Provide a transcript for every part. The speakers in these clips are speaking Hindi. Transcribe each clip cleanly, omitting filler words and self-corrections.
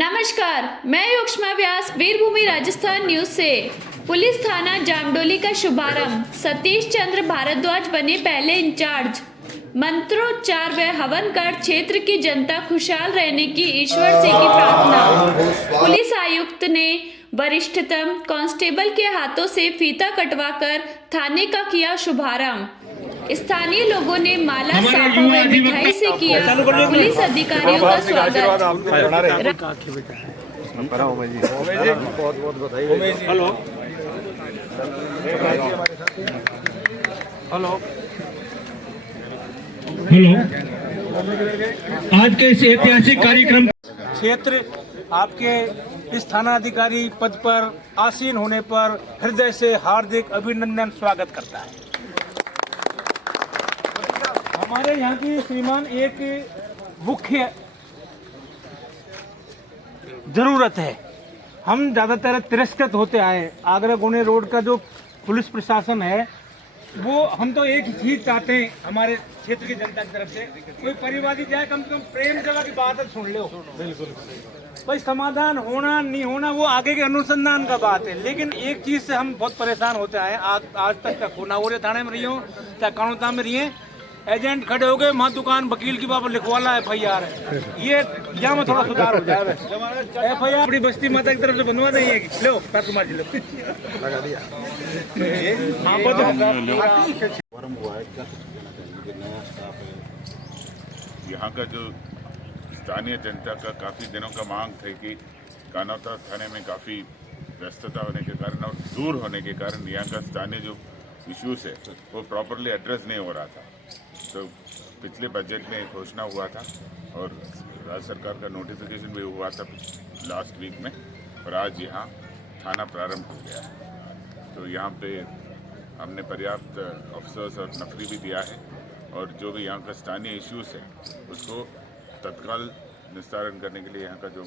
नमस्कार, मैं युष्मा व्यास वीरभूमि राजस्थान न्यूज से। पुलिस थाना जामडोली का शुभारंभ। सतीश चंद्र भारद्वाज बने पहले इंचार्ज। मंत्रोच्चार व हवन कर क्षेत्र की जनता खुशहाल रहने की ईश्वर से की प्रार्थना। पुलिस आयुक्त ने वरिष्ठतम कांस्टेबल के हाथों से फीता कटवाकर थाने का किया शुभारंभ। स्थानीय लोगों ने माला साफा व मिठाई से किया पुलिस अधिकारियों का स्वागत। हेलो, आज के इस ऐतिहासिक कार्यक्रम क्षेत्र आपके इस थानाधिकारी पद पर आसीन होने पर हृदय से हार्दिक अभिनंदन स्वागत करता है। हमारे यहाँ की श्रीमान एक मुख्य जरूरत है। हम ज्यादातर तिरस्कृत होते आए। आगरा गुने रोड का जो पुलिस प्रशासन है वो हम तो एक ही चीज चाहते हैं हमारे क्षेत्र की जनता की तरफ से, कोई परिवादी जाए कम से कम प्रेम जगह की बात है सुन लो। बिल्कुल भाई, समाधान होना नहीं होना वो आगे के अनुसंधान का बात है, लेकिन एक चीज से हम बहुत परेशान होते आए। आज तक का खोनावरे थाने में रही हो चाहे कानोता में रही है, एजेंट खड़े हो गए वहाँ दुकान वकील की बाबा लिखवाला FIR है। ये यहाँ में थोड़ा सुधार हो जाए। FIR अपनी बस्ती माता की तरफ से बनवा देंगे। लो पैर कुमार जी लो लगा दिया। यहाँ का जो स्थानीय जनता का काफ़ी दिनों का मांग थे कि कानौता थाने में काफ़ी व्यस्तता होने के कारण और दूर होने के कारण यहाँ का स्थानीय जो इश्यूज है वो प्रॉपरली एड्रेस नहीं हो रहा था। तो पिछले बजट में एक घोषणा हुआ था और राज्य सरकार का नोटिफिकेशन भी हुआ था लास्ट वीक में, और आज यहाँ थाना प्रारंभ हो गया है। तो यहाँ पे हमने पर्याप्त अफसर्स और नफरी भी दिया है, और जो भी यहाँ का स्थानीय इश्यूज है उसको तत्काल निस्तारण करने के लिए यहाँ का जो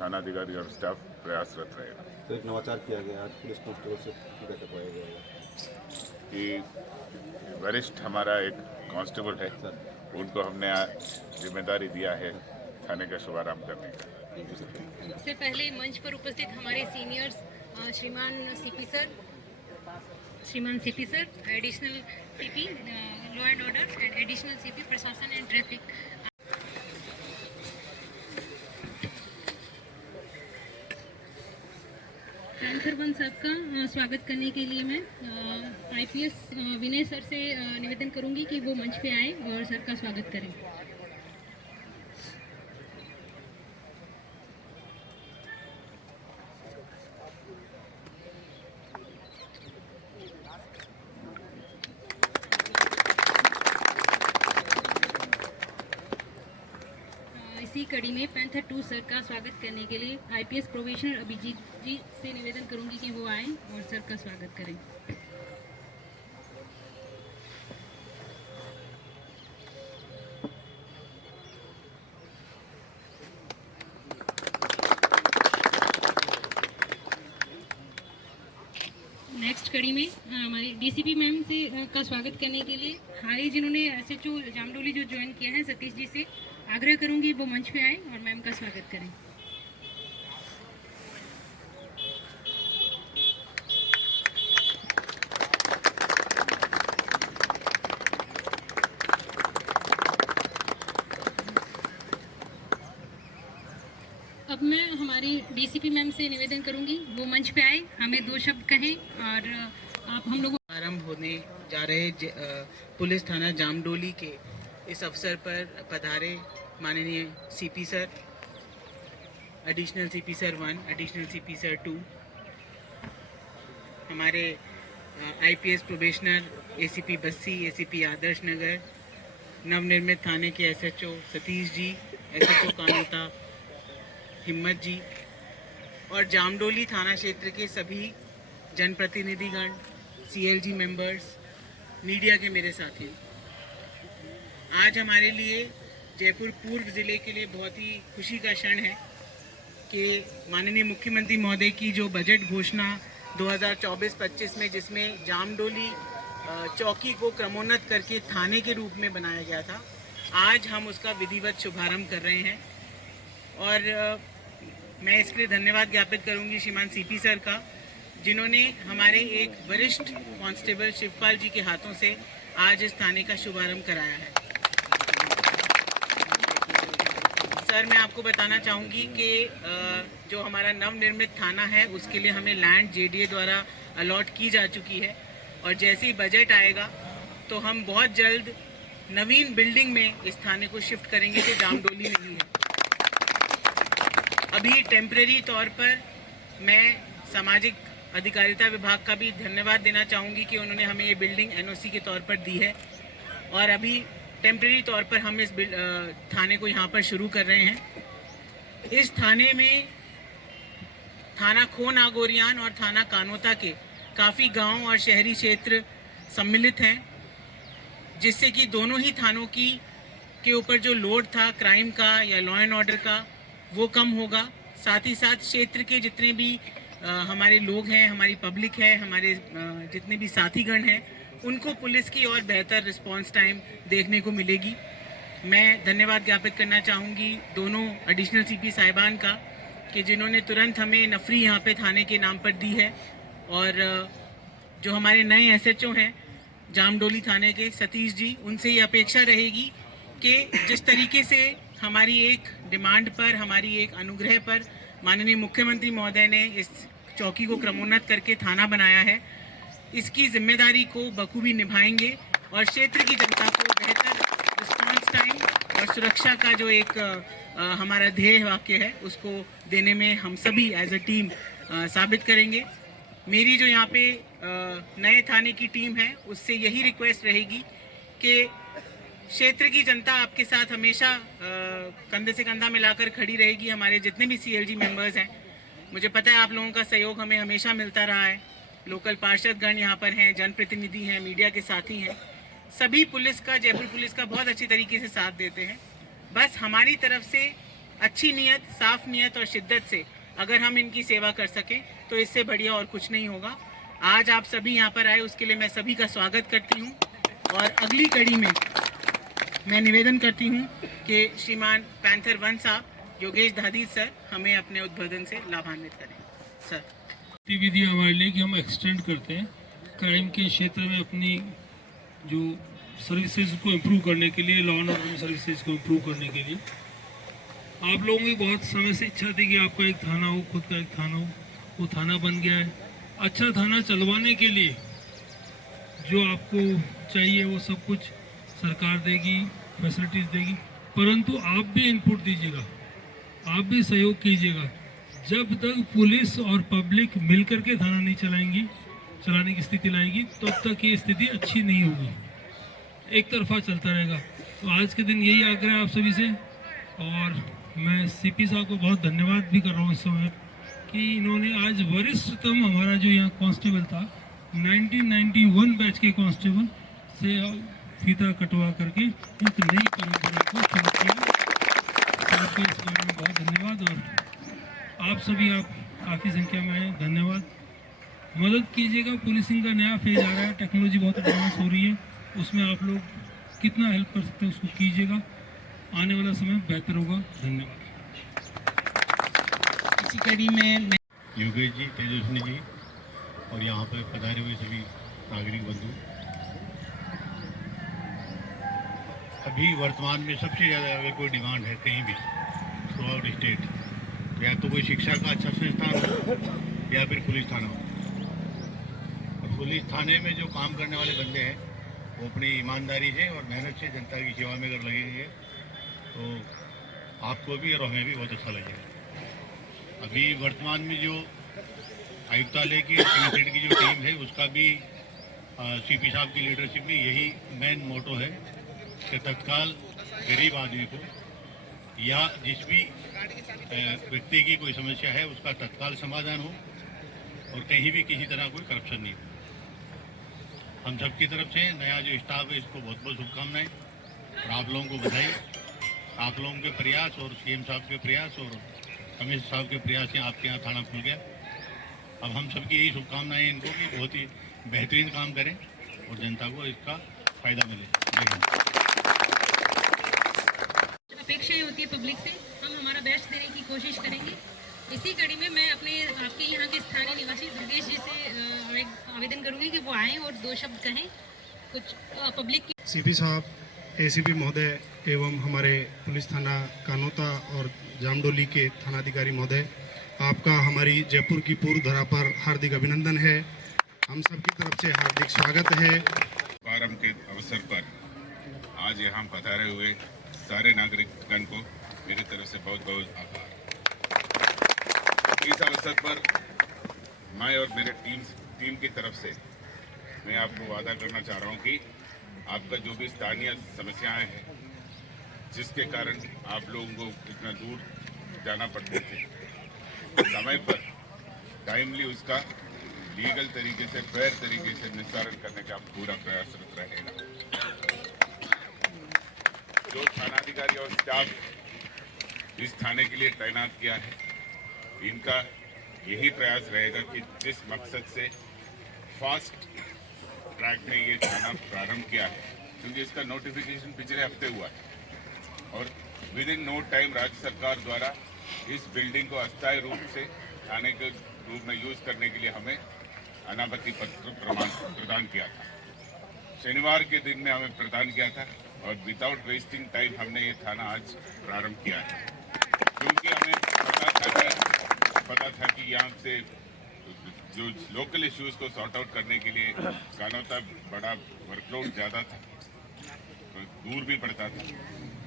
थानाधिकारी और स्टाफ प्रयासरत रहेगा। तो एक नवाचार किया गया आज पुलिस कांस्टेबल से बैठक होया गया कि वरिष्ठ हमारा एक कांस्टेबल है, उनको हमने जिम्मेदारी दिया है थाने का शुभारंभ करने का। सबसे पहले मंच पर उपस्थित हमारे सीनियर्स श्रीमान CP sir, additional CP law and order and additional CP प्रशासन एंड ट्रैफिक। पैंथर वन साहब का स्वागत करने के लिए मैं IPS विनय सर से निवेदन करूंगी कि वो मंच पे आए और सर का स्वागत करें। इसी कड़ी में पैंथर 2 सर का स्वागत करने के लिए IPS प्रोबेशनर अभिजीत जी से निवेदन करूंगी कि वो आए और सर का स्वागत करें। नेक्स्ट कड़ी में हमारी DCP मैम से का स्वागत करने के लिए हाल ही जिन्होंने SHO जामडोली जो ज्वाइन किया है सतीश जी से आग्रह करूंगी वो मंच पे आए और मैम का स्वागत करें। अब मैं हमारी DCP मैम से निवेदन करूंगी वो मंच पे आए, हमें 2 शब्द कहें और आप हम लोगों आरंभ होने जा रहे पुलिस थाना जामडोली के इस अवसर पर पधारे माननीय CP sir, additional CP sir 1, additional CP sir 2, हमारे IPS probationer ACP Bassi, ACP Adarsh Nagar, नवनिर्मित थाने के SHO सतीश जी, SHO कानोता हिम्मत जी, और जामडोली थाना क्षेत्र के सभी जनप्रतिनिधिगण, CLG मेंबर्स, मीडिया के मेरे साथी। आज हमारे लिए जयपुर पूर्व ज़िले के लिए बहुत ही खुशी का क्षण है कि माननीय मुख्यमंत्री महोदय की जो बजट घोषणा 2024-25 में, जिसमें जामडोली चौकी को क्रमोन्नत करके थाने के रूप में बनाया गया था, आज हम उसका विधिवत शुभारंभ कर रहे हैं। और मैं इसके लिए धन्यवाद ज्ञापित करूंगी श्रीमान सीपी सर का, जिन्होंने हमारे एक वरिष्ठ कांस्टेबल शिवपाल जी के हाथों से आज इस थाने का शुभारंभ कराया है। सर, मैं आपको बताना चाहूँगी कि जो हमारा नवनिर्मित थाना है उसके लिए हमें लैंड जेडीए द्वारा अलॉट की जा चुकी है, और जैसे ही बजट आएगा तो हम बहुत जल्द नवीन बिल्डिंग में इस थाने को शिफ्ट करेंगे, जो जामडोली नहीं है। अभी टेम्परेरी तौर पर मैं सामाजिक अधिकारिता विभाग का भी धन्यवाद देना चाहूँगी कि उन्होंने हमें ये बिल्डिंग एनओसी के तौर पर दी है, और अभी टेम्परेरी तौर पर हम इस थाने को यहाँ पर शुरू कर रहे हैं। इस थाने में थाना खो नागोरियान और थाना कानोता के काफ़ी गांव और शहरी क्षेत्र सम्मिलित हैं, जिससे कि दोनों ही थानों के ऊपर जो लोड था क्राइम का या लॉ एंड ऑर्डर का वो कम होगा। साथ ही साथ क्षेत्र के जितने भी हमारे लोग हैं, हमारी पब्लिक है, हमारे जितने भी साथीगण हैं, उनको पुलिस की और बेहतर रिस्पांस टाइम देखने को मिलेगी। मैं धन्यवाद ज्ञापित करना चाहूँगी दोनों एडिशनल सीपी साहिबान का कि जिन्होंने तुरंत हमें नफरी यहाँ पे थाने के नाम पर दी है, और जो हमारे नए एसएचओ हैं जामडोली थाने के सतीश जी, उनसे ये अपेक्षा रहेगी कि जिस तरीके से हमारी एक डिमांड पर, हमारी एक अनुग्रह पर माननीय मुख्यमंत्री महोदय ने इस चौकी को क्रमोन्नत करके थाना बनाया है, इसकी जिम्मेदारी को बखूबी निभाएंगे और क्षेत्र की जनता को बेहतर रिस्पांस टाइम और सुरक्षा का जो एक हमारा ध्येय वाक्य है उसको देने में हम सभी एज अ टीम साबित करेंगे। मेरी जो यहाँ पे नए थाने की टीम है उससे यही रिक्वेस्ट रहेगी कि क्षेत्र की जनता आपके साथ हमेशा कंधे से कंधा मिलाकर खड़ी रहेगी। हमारे जितने भी सीएलजी मेंबर्स हैं, मुझे पता है आप लोगों का सहयोग हमें हमेशा मिलता रहा है। लोकल पार्षदगण यहाँ पर हैं, जनप्रतिनिधि हैं, मीडिया के साथी हैं, सभी पुलिस का, जयपुर पुलिस का बहुत अच्छी तरीके से साथ देते हैं। बस हमारी तरफ से अच्छी नीयत, साफ नीयत और शिद्दत से अगर हम इनकी सेवा कर सकें तो इससे बढ़िया और कुछ नहीं होगा। आज आप सभी यहाँ पर आए उसके लिए मैं सभी का स्वागत करती हूँ, और अगली कड़ी में मैं निवेदन करती हूँ कि श्रीमान पैंथर 1 साहब, योगेश धादीज सर हमें अपने उद्बोधन से लाभान्वित करें। सर, गतिविधि हमारे लिए कि हम एक्सटेंड करते हैं क्राइम के क्षेत्र में अपनी जो सर्विसेज को इम्प्रूव करने के लिए, लॉ एंड ऑर्डर सर्विसेज को इम्प्रूव करने के लिए। आप लोगों की बहुत समय से इच्छा थी कि आपका एक थाना हो, खुद का एक थाना हो, वो थाना बन गया है। अच्छा थाना चलवाने के लिए जो आपको चाहिए वो सब कुछ सरकार देगी, फैसिलिटीज़ देगी, परंतु आप भी इनपुट दीजिएगा, आप भी सहयोग कीजिएगा। जब तक पुलिस और पब्लिक मिलकर के थाना नहीं चलाने की स्थिति लाएगी तब तक ये स्थिति अच्छी नहीं होगी, एक तरफा चलता रहेगा। तो आज के दिन यही आग्रह है आप सभी से, और मैं सीपी साहब को बहुत धन्यवाद भी कर रहा हूँ इस समय कि इन्होंने आज वरिष्ठतम हमारा जो यहाँ कांस्टेबल था 1991 बैच के कांस्टेबल से फीता कटवा करके एक नई परंपरा को शुरू किया। आपका इस बारे में बहुत धन्यवाद, और आप सभी आप काफ़ी संख्या में आए, धन्यवाद। मदद कीजिएगा, पुलिसिंग का नया फेज आ रहा है, टेक्नोलॉजी बहुत एडवांस हो रही है, उसमें आप लोग कितना हेल्प कर सकते हैं उसको कीजिएगा, आने वाला समय बेहतर होगा। धन्यवाद। इसी कड़ी में योगेश जी, तेजस्विनी जी और यहाँ पर पधारे हुए सभी नागरिक बंधु, अभी वर्तमान में सबसे ज़्यादा अगर कोई डिमांड है कहीं भी थ्रू आउट स्टेट, या तो कोई शिक्षा का अच्छा संस्थान हो या फिर पुलिस थाना हो। और पुलिस थाने में जो काम करने वाले बंदे हैं वो अपनी ईमानदारी से और मेहनत से जनता की सेवा में अगर लगेंगे तो आपको भी और हमें भी बहुत अच्छा लगेगा। अभी वर्तमान में जो आयुक्तालय की कमिश्नरेट की जो टीम है उसका भी सीपी साहब की लीडरशिप में यही मेन मोटो है कि तत्काल गरीब आदमी को या जिस भी व्यक्ति की कोई समस्या है उसका तत्काल समाधान हो और कहीं भी किसी तरह कोई करप्शन नहीं हो। हम सबकी तरफ से नया जो स्टाफ है इसको बहुत बहुत शुभकामनाएं, और आप लोगों को बधाई। आप लोगों के प्रयास और सीएम साहब के प्रयास और कमिश्नर साहब के प्रयास से आपके यहाँ थाना खुल गया। अब हम सबकी यही शुभकामनाएं इनको कि बहुत ही बेहतरीन काम करें और जनता को इसका फायदा मिले। अपेक्षाएं होती है पब्लिक से, हम हमारा बेस्ट देने की कोशिश करेंगे। इसी कड़ी में मैं आपके यहाँ के स्थानीय निवासी दुर्गेश जी से आवेदन करूंगी कि वो आएं और 2 शब्द कहें कुछ पब्लिक की। सीपी साहब, एसीपी महोदय एवं हमारे पुलिस थाना कानोता और जामडोली के थानाधिकारी महोदय, आपका हमारी जयपुर की पूर्व धरा पर हार्दिक अभिनंदन है। हम सबकी तरफ से हार्दिक स्वागत है। शुभारंभ के अवसर पर आज यहाँ पधारे हुए सारे नागरिकगण को मेरी तरफ से बहुत बहुत आभार। इस अवसर पर मैं और मेरे टीम की तरफ से मैं आपको वादा करना चाह रहा हूँ कि आपका जो भी स्थानीय समस्याएं हैं जिसके कारण आप लोगों को इतना दूर जाना पड़ते थे, समय पर टाइमली उसका लीगल तरीके से फेयर तरीके से निस्तारण करने का पूरा प्रयासरत रहेगा। जो थानाधिकारी और स्टाफ इस थाने के लिए तैनात किया है, इनका यही प्रयास रहेगा कि जिस मकसद से फास्ट ट्रैक में ये थाना प्रारंभ किया है, क्योंकि इसका नोटिफिकेशन पिछले हफ्ते हुआ है और विद इन नो टाइम राज्य सरकार द्वारा इस बिल्डिंग को अस्थायी रूप से थाने के रूप में यूज करने के लिए हमें अनापत्ति पत्र प्रदान किया था। शनिवार के दिन में हमें प्रदान किया था और विदाउट वेस्टिंग टाइम हमने ये थाना आज प्रारंभ किया है, क्योंकि हमें पता था कि यहाँ से जो लोकल इश्यूज को सॉर्ट आउट करने के लिए कानोता बड़ा वर्कलोड ज़्यादा था, दूर भी पड़ता था।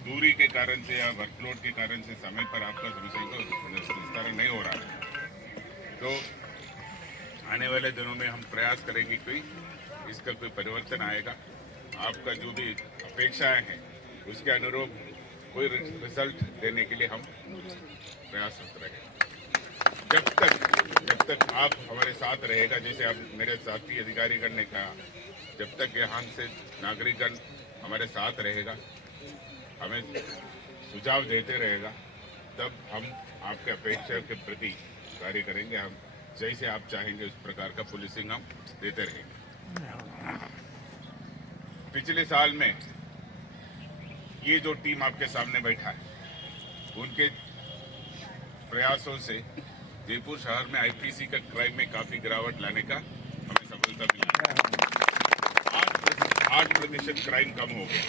दूरी के कारण से या वर्कलोड के कारण से समय पर आपका समस्या को निस्तारण नहीं हो रहा है। तो आने वाले दिनों में हम प्रयास करेंगे कि इसका कोई परिवर्तन आएगा। आपका जो भी अपेक्षाएं हैं उसके अनुरूप कोई रिजल्ट देने के लिए हम प्रयासरत रहेंगे। जब तक आप हमारे साथ रहेगा, जैसे आप मेरे साथी अधिकारीगण ने कहा, जब तक यहाँ से नागरिकगण हमारे साथ रहेगा, हमें सुझाव देते रहेगा, तब हम आपके अपेक्षा के प्रति कार्य करेंगे। हम जैसे आप चाहेंगे उस प्रकार का पुलिसिंग हम देते रहेंगे। पिछले साल में ये जो टीम आपके सामने बैठा है, उनके प्रयासों से जयपुर शहर में आईपीसी का क्राइम में काफी गिरावट लाने का हमें सफलता मिली है। 8% क्राइम कम हो गया,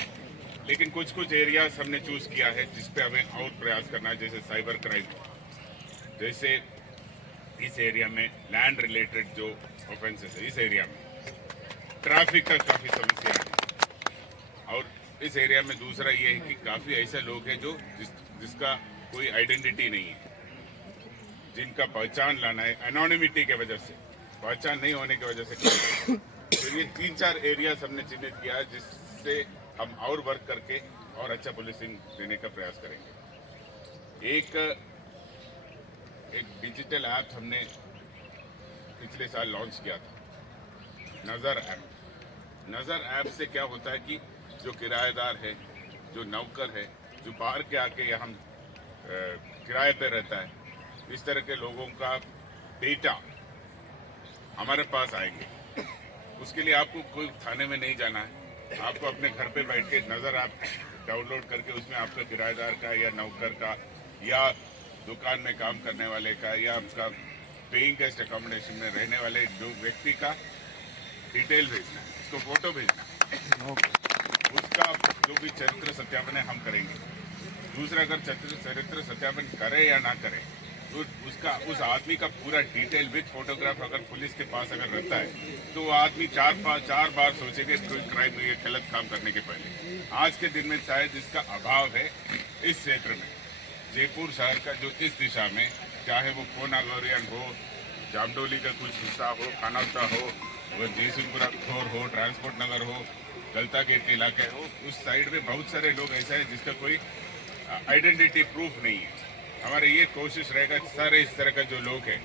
लेकिन कुछ एरियाज हमने चूज किया है जिस पे हमें और प्रयास करना है, जैसे साइबर क्राइम, जैसे इस एरिया में लैंड रिलेटेड जो ऑफेंसेस है, इस एरिया में ट्रैफिक का काफी समस्या है। और इस एरिया में दूसरा ये है कि काफी ऐसे लोग हैं जो जिसका कोई आइडेंटिटी नहीं है, जिनका पहचान लाना है एनोनिमिटी के वजह से, पहचान नहीं होने की वजह से। तो ये 3-4 एरियाज हमने चिन्हित किया है जिससे हम और वर्क करके और अच्छा पुलिसिंग देने का प्रयास करेंगे। एक डिजिटल ऐप हमने पिछले साल लॉन्च किया था, नज़र ऐप। नज़र ऐप से क्या होता है कि जो किराएदार है, जो नौकर है, जो बाहर के आके यहाँ किराए पे रहता है, इस तरह के लोगों का डेटा हमारे पास आएंगे। उसके लिए आपको कोई थाने में नहीं जाना है, आपको अपने घर पे बैठ के नज़र ऐप डाउनलोड करके उसमें आपका किराएदार का या नौकर का या दुकान में काम करने वाले का या आपका पेइंग गेस्ट अकोमोडेशन में रहने वाले जो व्यक्ति का डिटेल भेजना है, उसको फोटो भेजना है, उसका जो भी चरित्र सत्यापन है हम करेंगे। दूसरा, अगर चरित्र सत्यापन करे या ना करे, तो उसका उस आदमी का पूरा डिटेल विद फोटोग्राफ अगर पुलिस के पास अगर रहता है तो वो आदमी चार बार सोचेगा कोई क्राइम या गलत काम करने के पहले। आज के दिन में शायद इसका अभाव है इस क्षेत्र में। जयपुर शहर का जो इस दिशा में, चाहे वो कोनागोरियन हो, जामडोली का कुछ हिस्सा हो, खानौता हो, वो जयसिंहपुरा खोर हो, ट्रांसपोर्ट नगर हो, गलता गेट के इलाके हो, उस साइड में बहुत सारे लोग ऐसा है जिसका कोई आइडेंटिटी प्रूफ नहीं है। हमारी ये कोशिश रहेगा सारे इस तरह का जो लोग हैं,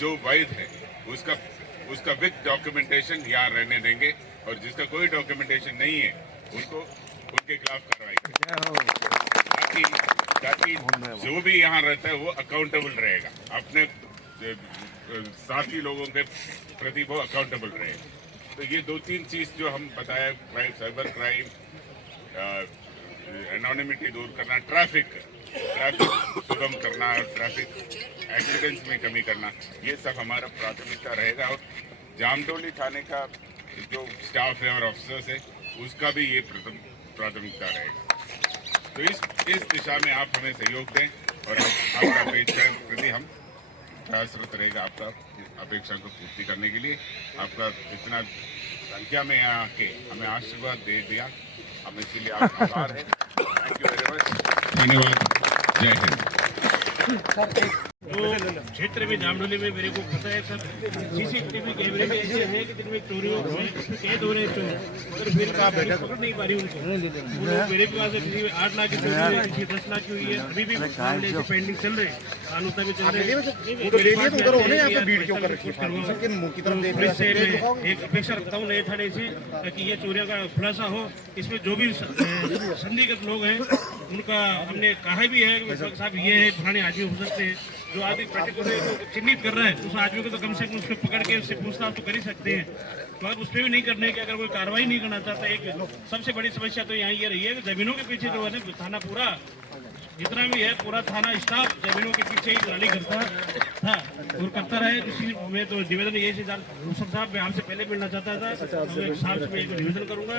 जो वैध है, उसका विद डॉक्यूमेंटेशन यहाँ रहने देंगे, और जिसका कोई डॉक्यूमेंटेशन नहीं है उनको उनके खिलाफ कार्रवाई करेंगे, ताकि जो भी यहाँ रहता है वो अकाउंटेबल रहेगा, अपने साथी लोगों के प्रति वो अकाउंटेबल रहेगा। तो ये 2-3 चीज जो हम बताया, क्राइम, साइबर क्राइम, एनोनिमिटी दूर करना, ट्रैफिक ट्रैफिक सुगम करना और ट्रैफिक एक्सीडेंट्स में कमी करना, ये सब हमारा प्राथमिकता रहेगा। और जामडोली थाने का जो स्टाफ है और ऑफिसर्स है उसका भी ये प्राथमिकता रहेगा। तो इस दिशा में आप हमें सहयोग दें और आपका अपेक्षा के प्रति हम प्रयासरत रहेगा आपका अपेक्षा को पूर्ति करने के लिए। आपका इतना संख्या में यहाँ आके हमें आशीर्वाद दे दिया, हम इसके लिए आपका आभार है। थैंक यू वेरी मच, धन्यवाद, जय हिंद। तो क्षेत्र में जामडोली में मेरे को पता है सर, सीसीटीवी कैमरे में ऐसे हैं कि दिन में चोरियों कैद हो रहे हैं चोर, पर फिर पकड़ नहीं पा रही उनको। मेरे पास किसी 8 लाख की चोरी हुई है, किसी 10 लाख की हुई है, अभी भी मामले ऐसे पेंडिंग चल रहे हैं, कानूता भी चल रहे हैं। पुलिस से मैं एक अपेक्षा रखता हूँ नए थाने से कि ये चोरियों का खुलासा हो। इसमें जो भी संदिग्ध लोग हैं उनका हमने कहा भी है कि साहब ये है फलाने आदमी हो सकते हैं, जो आदमी पर्टिकुलर को चिन्हित कर रहा है उस आदमी को तो कम से कम उसको पकड़ के उससे पूछताछ तो कर ही सकते हैं। तो अगर उस पर भी नहीं करने की अगर कोई कार्रवाई नहीं करना चाहता, एक सबसे बड़ी समस्या तो यहाँ ये रही है कि जमीनों के पीछे जो है ना थाना पूरा जितना भी है पूरा थाना स्टाफ जमीनों के पीछे ही रैली करता था और करता रहे। इसी में तो निवेदन ये साहब मैं आपसे पहले मिलना चाहता था, तो एक साहब से मैं निवेदन करूंगा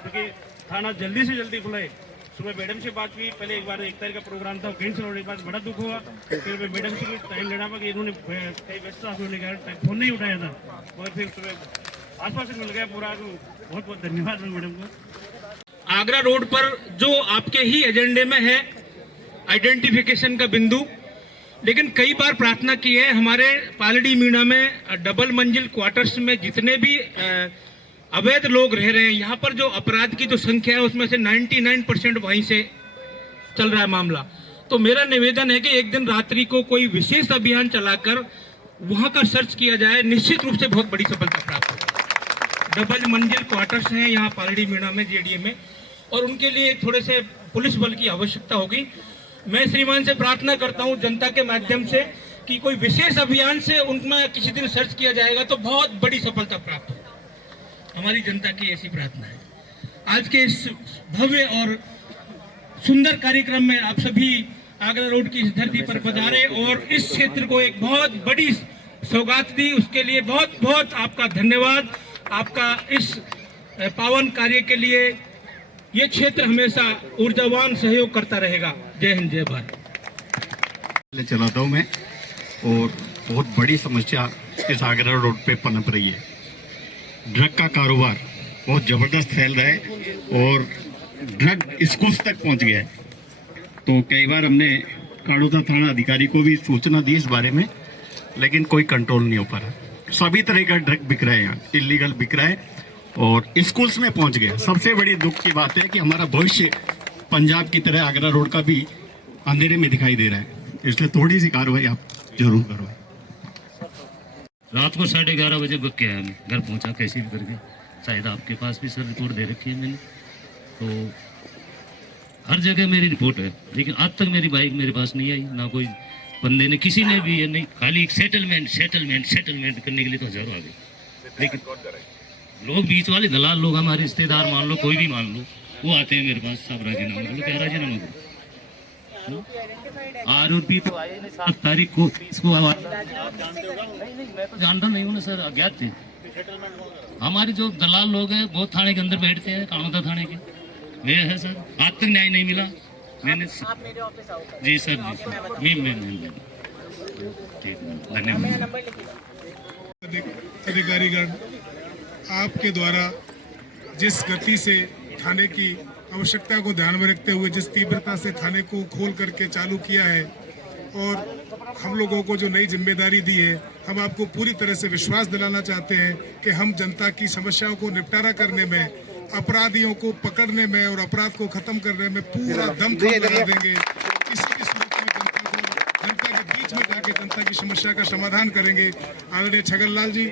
क्योंकि थाना जल्दी से जल्दी खुलाए। सुबह मैडम से बात हुई, पहले एक बार 1 तारीख का प्रोग्राम था, कैंसिल होने के बाद बड़ा दुख हुआ। फिर मैं मैडम से टाइम लेना पड़ा कि इन्होंने कई व्यस्त होने का फोन नहीं उठाया था और फिर सुबह आसपास मिल गया पूरा। बहुत बहुत धन्यवाद मैडम को। आगरा रोड पर जो आपके ही एजेंडे में है आइडेंटिफिकेशन का बिंदु, लेकिन कई बार प्रार्थना की है हमारे पालड़ी मीणा में डबल मंजिल क्वार्टर्स में जितने भी अवैध लोग रह रहे हैं, यहाँ पर जो अपराध की जो संख्या है उसमें से 99% वहीं से चल रहा है मामला। तो मेरा निवेदन है कि एक दिन रात्रि को कोई विशेष अभियान चलाकर वहां का सर्च किया जाए, निश्चित रूप से बहुत बड़ी सफलता प्राप्त हो। डबल मंजिल क्वार्टर्स हैं यहाँ पालड़ी मीणा में जेडीए में, और उनके लिए थोड़े से पुलिस बल की आवश्यकता होगी। मैं श्रीमान से प्रार्थना करता हूँ जनता के माध्यम से कि कोई विशेष अभियान से उनमें किसी दिन सर्च किया जाएगा तो बहुत बड़ी सफलता प्राप्त हो। हमारी जनता की ऐसी प्रार्थना है। आज के इस भव्य और सुंदर कार्यक्रम में आप सभी आगरा रोड की इस धरती पर पधारे और इस क्षेत्र को एक बहुत बड़ी सौगात दी, उसके लिए बहुत बहुत आपका धन्यवाद। आपका इस पावन कार्य के लिए ये क्षेत्र हमेशा ऊर्जावान सहयोग करता रहेगा। जय हिंद, जय भारत। चलाता हूँ मैं, और बहुत बड़ी समस्या इस आगरा रोड पे पनप रही है। ड्रग का कारोबार बहुत ज़बरदस्त फैल रहा है और ड्रग स्कूल्स तक पहुंच गया है। तो कई बार हमने काड़ोता थाना अधिकारी को भी सूचना दी इस बारे में, लेकिन कोई कंट्रोल नहीं हो पा रहा। सभी तरह का ड्रग बिक रहा है यहाँ, इलीगल बिक रहा है और स्कूल्स में पहुंच गया। सबसे बड़ी दुख की बात है कि हमारा भविष्य पंजाब की तरह आगरा रोड का भी अंधेरे में दिखाई दे रहा है, इसलिए थोड़ी सी कार्रवाई आप जरूर करो। रात को 11:30 बजे बुक किया है, घर पहुंचा कैसे भी करके। शायद आपके पास भी सर रिपोर्ट दे रखी है मैंने, तो हर जगह मेरी रिपोर्ट है, लेकिन आज तक मेरी बाइक मेरे पास नहीं आई, ना कोई बंदे ने, किसी ने भी ये नहीं, खाली सेटलमेंट सेटलमेंट सेटलमेंट करने के लिए तो हजारों आ गए। लेकिन लोग बीच वाले दलाल लोग, हमारे रिश्तेदार मान लो, कोई भी मान लो, वो आते हैं मेरे पास, सब राजीनामा करो, क्या राजीनामा करो। आरोपी तो आए नहीं 7 तारीख को, इसको आवाज मैं तो जानता नहीं हूँ ना सर, अज्ञात थे। हमारे जो दलाल लोग हैं वो थाने के अंदर बैठते हैं, कानोता थाने के, वे है सर, आज तक न्याय नहीं मिला। मैंने जी सर, जी सर, मैं ठीक, धन्यवाद। अधिकारीगण, आपके द्वारा जिस गति से थाने की आवश्यकता को ध्यान में रखते हुए जिस तीव्रता से थाने को खोल करके चालू किया है और हम लोगों को जो नई जिम्मेदारी दी है, हम आपको पूरी तरह से विश्वास दिलाना चाहते हैं कि हम जनता की समस्याओं को निपटारा करने में, अपराधियों को पकड़ने में और अपराध को खत्म करने में पूरा दम लगा देंगे। किसी भी सूरत में जनता के बीच में जाके जनता की समस्या का समाधान करेंगे। आदरणीय छगन लाल जी,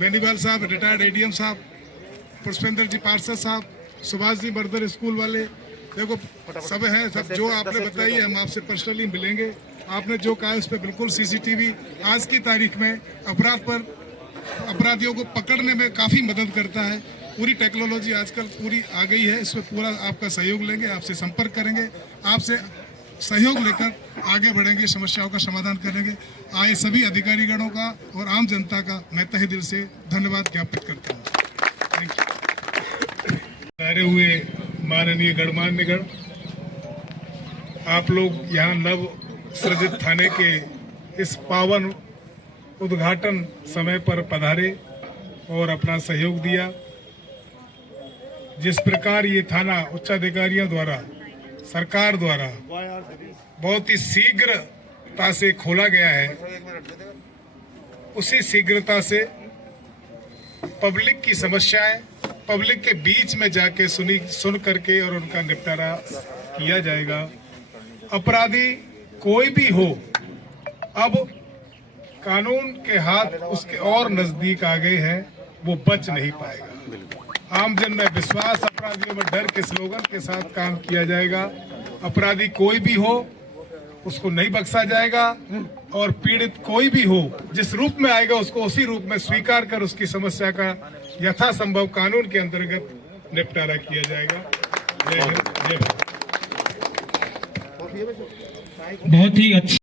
बेनीवाल साहब, रिटायर्ड एडीएम साहब, पुष्पेंद्र जी पार्षद साहब, सुभाष जी बर्दर स्कूल वाले, देखो सब हैं, सब जो आपने बताई है हम आपसे पर्सनली मिलेंगे। आपने जो कहा उस पर बिल्कुल सीसीटीवी आज की तारीख में अपराधियों को पकड़ने में काफ़ी मदद करता है। पूरी टेक्नोलॉजी आजकल पूरी आ गई है, इसमें पूरा आपका सहयोग लेंगे, आपसे संपर्क करेंगे, आपसे सहयोग लेकर आगे बढ़ेंगे, समस्याओं का समाधान करेंगे। आए सभी अधिकारीगणों का और आम जनता का मैं तहे दिल से धन्यवाद ज्ञापित करता हूँ। Thank you. सारे हुए माननीय गणमान्यगण, आप लोग यहाँ नव सृजित थाने के इस पावन उद्घाटन समय पर पधारे और अपना सहयोग दिया। जिस प्रकार ये थाना उच्चाधिकारियों द्वारा, सरकार द्वारा बहुत ही शीघ्रता से खोला गया है, उसी शीघ्रता से पब्लिक की समस्याएं पब्लिक के बीच में जाके सुन करके और उनका निपटारा किया जाएगा। अपराधी कोई भी हो, अब कानून के हाथ उसके और नजदीक आ गए हैं, वो बच नहीं पाएगा। आमजन में विश्वास, अपराधियों में डर के स्लोगन के साथ काम किया जाएगा। अपराधी कोई भी हो, उसको नहीं बख्शा जाएगा और पीड़ित कोई भी हो, जिस रूप में आएगा उसको उसी रूप में स्वीकार कर उसकी समस्या का यथासंभव कानून के अंतर्गत निपटारा किया जाएगा। जय हिंद, जय भारत। बहुत ही अच्छा।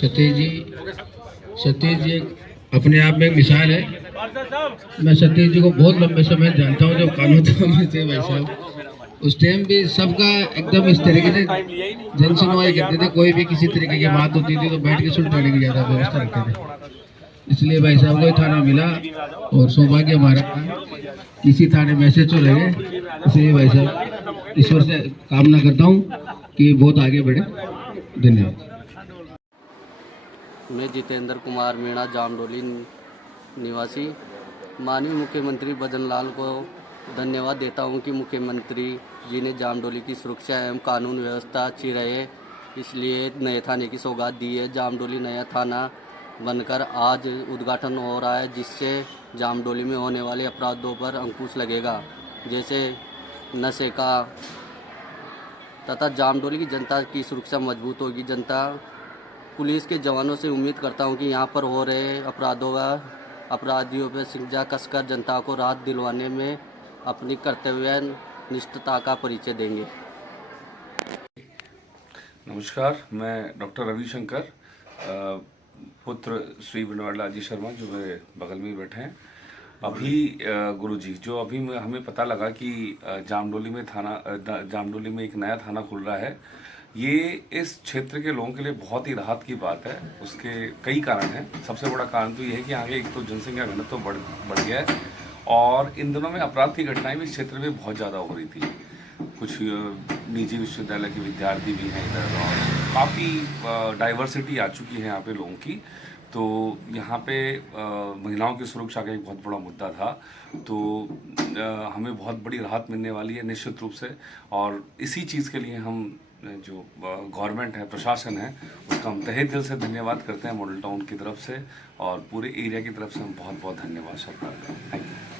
सतीश जी अपने आप में एक मिसाल है। मैं सतीश जी को बहुत लंबे समय जानता हूँ, जब कानून में थे भाई साहब, उस टाइम भी सबका एकदम इस तरीके से जन सुनवाई करते थे। कोई भी किसी तरीके की बात होती थी तो बैठ के सुलझाने की ज़्यादा व्यवस्था रखते थे। इसलिए भाई साहब को थाना मिला और सौभाग्य हमारा किसी थाने में ऐसे चल रहे। इसलिए भाई साहब ईश्वर से कामना करता हूँ कि बहुत आगे बढ़े। धन्यवाद। मैं जितेंद्र कुमार मीणा, जामडोली निवासी, माननीय मुख्यमंत्री भजन लाल को धन्यवाद देता हूं कि मुख्यमंत्री जी ने जामडोली की सुरक्षा एवं कानून व्यवस्था अच्छी रहे, इसलिए नए थाने की सौगात दी है। जामडोली नया थाना बनकर आज उद्घाटन हो रहा है, जिससे जामडोली में होने वाले अपराधों पर अंकुश लगेगा, जैसे नशे का, तथा जामडोली की जनता की सुरक्षा मजबूत होगी। जनता पुलिस के जवानों से उम्मीद करता हूं कि यहां पर हो रहे अपराधियों पर सिंजा कसकर जनता को राहत दिलवाने में अपनी कर्तव्य निष्ठता का परिचय देंगे। नमस्कार, मैं डॉक्टर रविशंकर, पुत्र श्री विनोदलाल जी शर्मा, जो मेरे बगल में बैठे हैं। अभी गुरुजी, जो अभी हमें पता लगा कि जामडोली में एक नया थाना खुल रहा है, ये इस क्षेत्र के लोगों के लिए बहुत ही राहत की बात है। उसके कई कारण हैं। सबसे बड़ा कारण तो ये है कि आगे एक तो जनसंख्या घनत्व तो बढ़ गया है और इन दिनों में अपराध की घटनाएं भी इस क्षेत्र में बहुत ज़्यादा हो रही थी। कुछ निजी विश्वविद्यालय के विद्यार्थी भी हैं इधर और काफ़ी डाइवर्सिटी आ चुकी है यहाँ पे लोगों की। तो यहाँ पे महिलाओं की सुरक्षा का एक बहुत बड़ा मुद्दा था, तो हमें बहुत बड़ी राहत मिलने वाली है निश्चित रूप से। और इसी चीज़ के लिए हम जो गवर्नमेंट है, प्रशासन है, उसका हम तहे दिल से धन्यवाद करते हैं मॉडल टाउन की तरफ से और पूरे एरिया की तरफ से हम बहुत बहुत धन्यवाद सरकार का। Thank you.